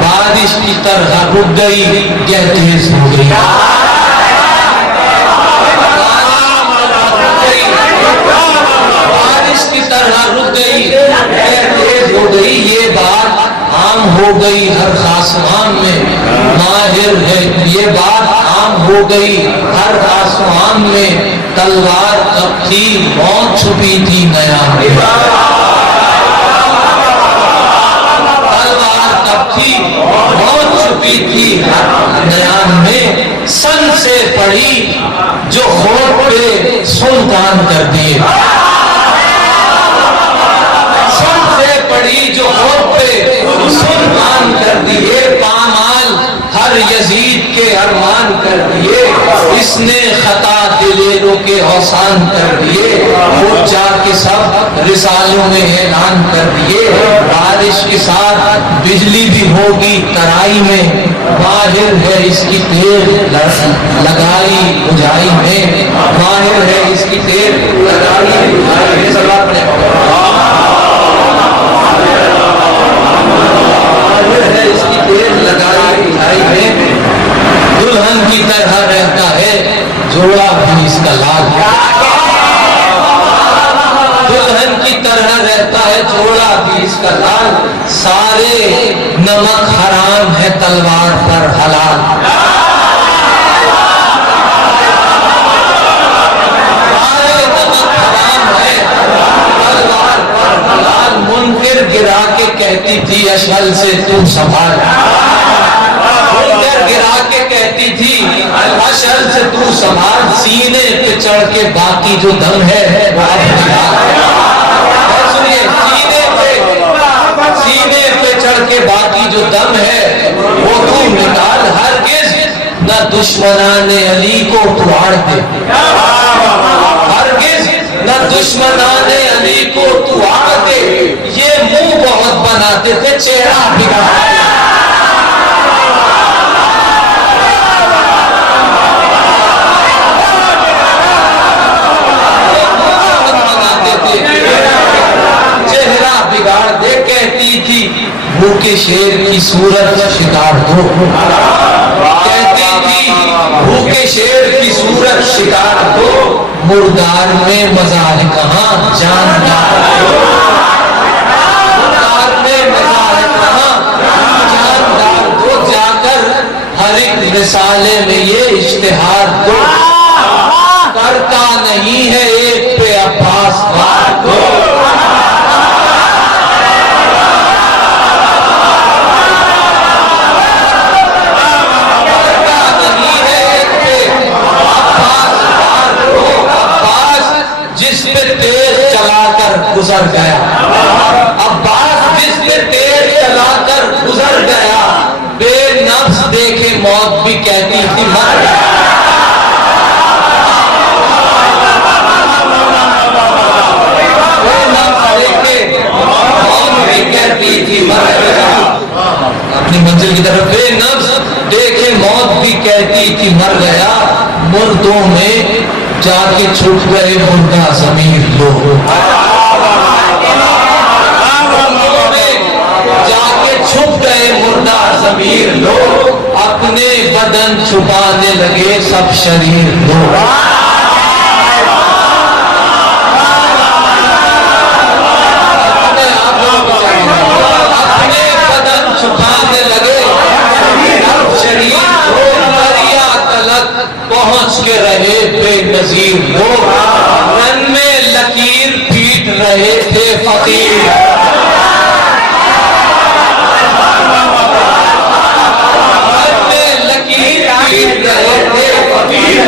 बारिश की तरह रुक गई यह तेज हो गई बारिश की तरह रुक गई यह तेज हो गई ये बात आम हो गई हर आसमान में माहिर है ये बात आम हो गई हर आसमान में तलवार कब थी मौत छुपी थी नया तलवार कब थी मौत छुपी थी नयान में सन से पड़ी जो होठ पे सुल्तान कर दिए सन से पड़ी जो होठ पे सुल्तान कर दिए पामाल हर यजीद के अरमान कर दिए इसने खता दिलेरों के औसान कर दिए वो जाके सब रिसालों में ऐलान कर दिए बारिश के साथ बिजली भी होगी तराई में माहिर है इसकी तेज लगाई बुझाई में माहिर है इसकी तेज लगाई बुझाई में इसकी तेज लगाई बुझाई में दुल्हन की तरह रहता है जोड़ा भी इसका लाल दुल्हन की तरह रहता है जोड़ा भी इसका लाल सारे नमक हराम है तलवार पर हलाल सारे नमक हराम है तलवार पर हलाल मुनकिर गिरा के कहती थी अशल से तू संभाल गिरा के कहती थी अशल से तू संभाल सीने पे चढ़ के बाकी जो दम है वो सुनिए सीने पे चढ़ के बाकी जो दम है वो तू निकाल हरगिज न दुश्मनाने अली को तू आड़ दे हरगिज न दुश्मनाने अली को तू आड़ दे ये मुंह बहुत बनाते थे चेहरा बिगाड़ चेहरा बिगाड़ दे कहती थी भूखे शेर की सूरत शिकार हो कहती थी भूखे शेर की सूरत शिकार हो मुर्दार में मजा है कहाँ जानदार हो मुर्दार में मजा है कहाँ जानदार हो जाकर हर एक रिसाले में ये इश्तिहार दो करता नहीं है एक पे अब्बास बात को करता नहीं है एक पे अब्बास बात को अब्बास जिस पे तेज चलाकर गुजर गया अब्बास जिस पे तेज चलाकर गुजर गया बेनफ्स देखे मौत भी कहती थी मर गया अपनी मंजिल की तरफ बेनफ्स देखे मौत भी कहती थी मर गया मुर्दों में जाके छुप गए मुर्दा ज़मीर लोग जाके छुप गए मुर्दा ज़मीर लोग अपने बदन छुपाने लगे सब शरीर लोग छुपाने लगे शरीर दरिया तलक पहुंच के रहे बेनजीर लोग रन में लकीर पीट रहे तीर। लकीर पीट रहे थे फकीर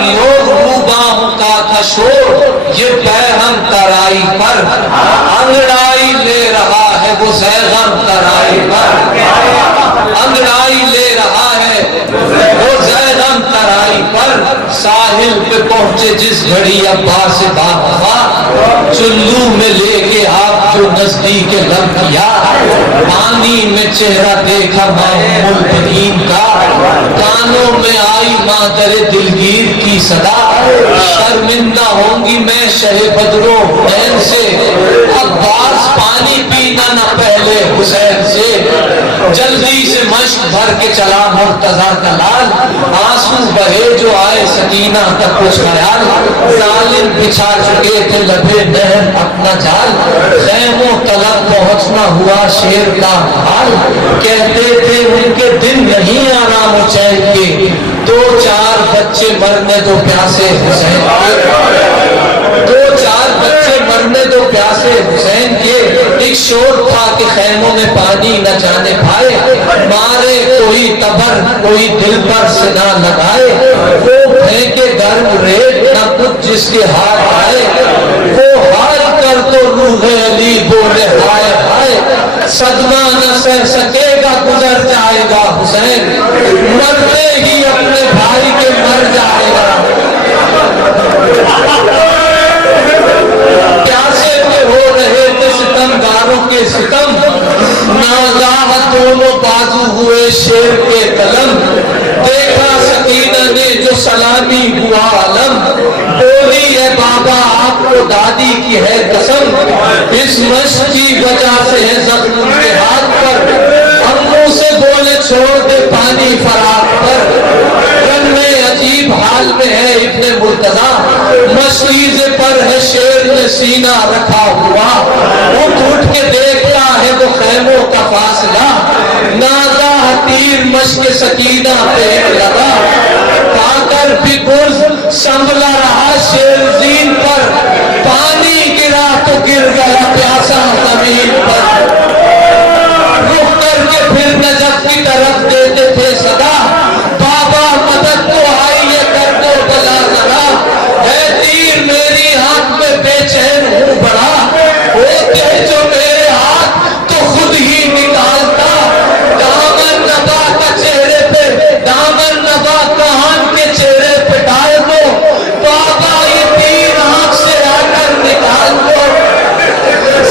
लोग, रूबाहों का था शोर ये पैगम तराई पर, अंगड़ाई ले रहा है वो ज़ैग़म तराई पर, अंगड़ाई ले रहा है वो ज़ैग़म तराई पर। साहिल पे पहुंचे जिस घड़ी अब्बास बावफा, चुल्लू में लेके आप जो नजदीक लब किया, पानी में चेहरा देखा मामूल बदीन का, कानों में आई मादर दिलगीर की सदा, शर्मिंदा होंगी मैं शहे बदरो नैन से, अब्बास पानी पीना न पहले हुसैन से, जल्दी से मश्क भर के चला मुर्तजा का लाल, आंसू बहे जो आए सकीना तक कुछ ख्याल, जालिम बिछा चुके थे लबे नहर अपना जाल, खैमों तलक पहुंचना हुआ शेर का हाल, कहते थे उनके दिन नहीं आराम चैन के, दो चार बच्चे मरने दो प्यासे हुसैन के, दो चार बच्चे मरने दो प्यासे हुसैन के। एक शोर था कि खैमों में पानी न जाने पाए, मारे कोई तबर कोई दिल पर से ना लगाए, वो फेंके गर्म रेत न कुछ जिसके हाथ आए, वो हाल कर तो रूह अली बोले हाय हाय, सदमा न सह सकेगा गुजर जाएगा हुसैन, मरते ही अपने भाई के मर जाएगा। प्यासे पे हो रहे थे सितमगारों के सितम, नागाह दोनों बाजू हुए शेर के कलम, देखा सकीना ने जो सलामी हुआ आलम, बोली है बाबा आपको दादी की है कसम, इस मश्क की वजह से है जख्म के हाथ पर, अम्मू से बोले छोड़ दे पानी फराक पर, में अजीब हाल में है इब्ने मुर्तजा, मशीज़े पर है शेर ने सीना रखा हुआ, उठ के देखता है वो खैमों का फासला, नागा तीर मश्क सकीना पे लगा, पाकर भी गुर्ज संभला रहा शेर जीन पर, पानी गिरा तो गिर गया प्यासा जमीन पर, रुक करके फिर नजफ की तरफ देते थे सदा, बाबा मदद तो आई ये कर दो भला जरा, है तीर मेरी हाथ में बेचैन हूँ बड़ा, होते जो मेरे हाथ तो खुद ही निकालता, दामन नबा का चेहरे पे, दामन नबा कान के चेहरे पे डाल दो, बाबा ये तीर आंख से आकर निकाल दो,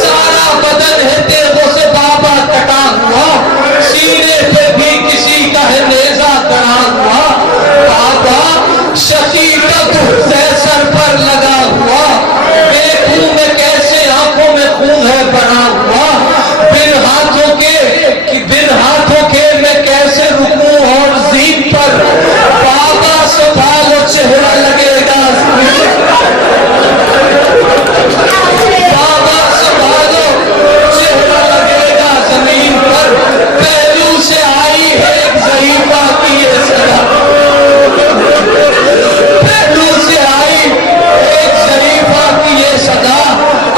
सारा बदन है तेगों से बाबा कटा हुआ, सीने पे भी किसी का है नेजा करा हुआ, बाबा शकीकत से सर पर लगा हुआ, देखूं मैं कैसे आंखों में खून है बना हुआ, बिन हाथों के मैं कैसे रुकूं और जीप पर, बाबा संभालो चेहरा लगेगा, बाबा संभालो चेहरा लगेगा जमीन पर, पहलू से आई है एक ज़रीफ़ा की ये सदा, पहलू से आई एक ज़रीफ़ा की ये सदा,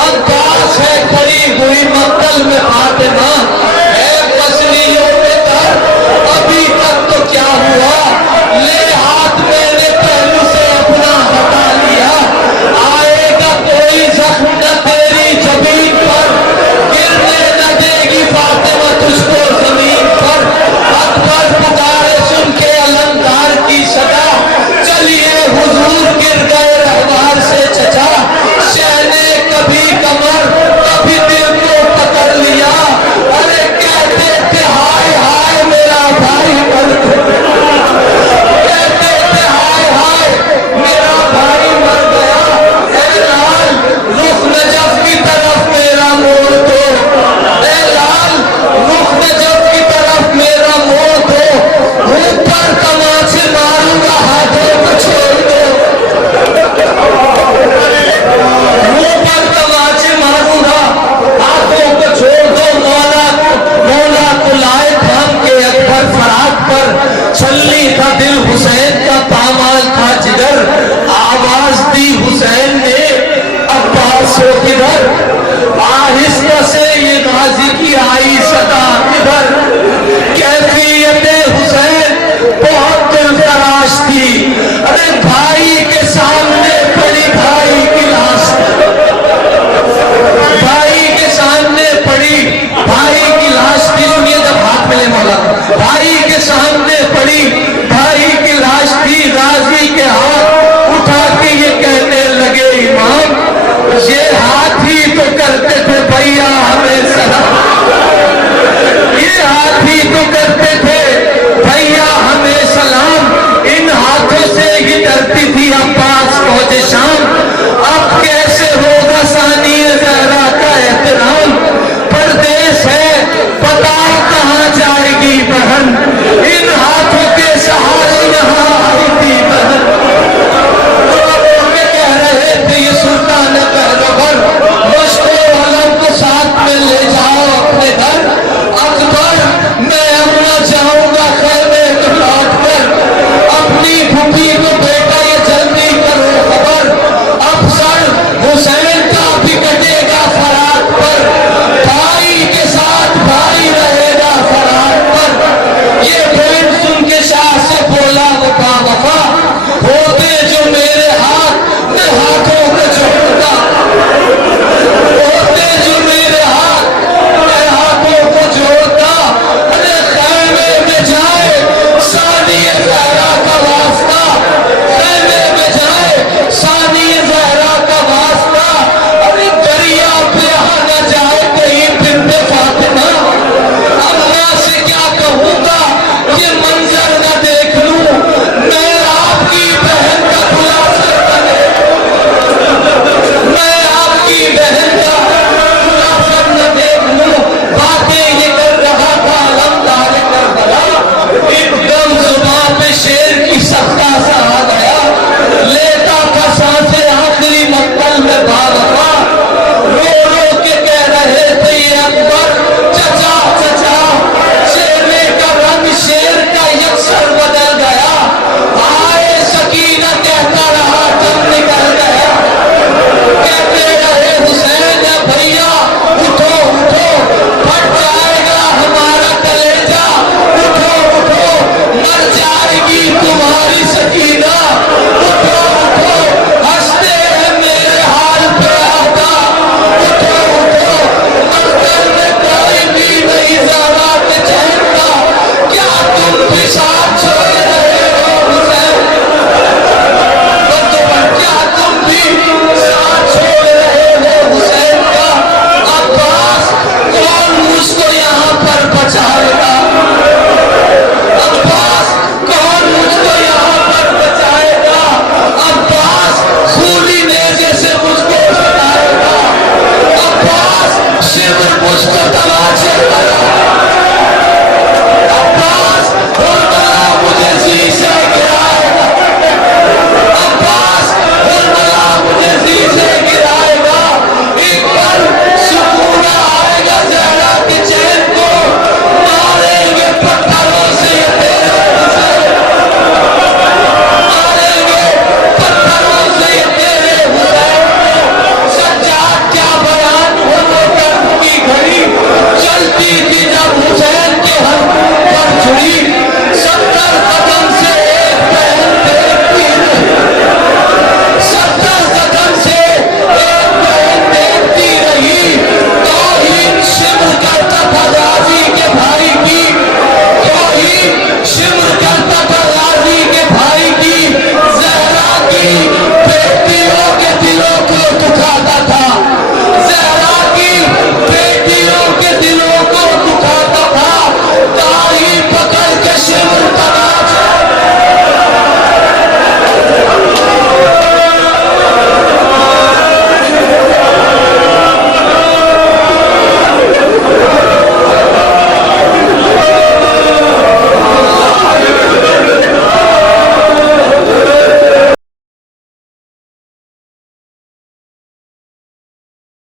अब्बास है खड़ी हुई मक्तल में फातिमा, है पसलियों पे तर, अभी तक तो क्या हुआ, ले हाथ मैंने पहलू से अपना हटा लिया, आएगा कोई जख्म न तेरी जमीन पर, गिरने न देगी फातिमा तुझको जमीन पर, अकबर पुकारे सुन के अलंकार की सदा, चलिए हुजूर गिर गए रहवार से चचा, शहने कभी कमर कभी दिल को पकड़ लिया, अरे कहते थे हाय हाय मेरा भाई मर गया, कहते थे हाय हाय मेरा भाई मर गया, ए लाल रुख नजफ की तरफ मेरा मोड़ दो, ए लाल रुख नजफ की तरफ मेरा मोड़ दो, ऊपर तमाचे मारूंगा हाथों को छोड़ दो, ऊपर तमाचे मारूंगा हाथों को छोड़ दो, मौला को लाए थाम के अकबर फराक पर, छल्ली था दिल हुसैन का पामाल था जिगर, आवाज दी हुसैन ने अब्बास हो किधर, आहिस्ता से ये गाजी की आई सदा इधर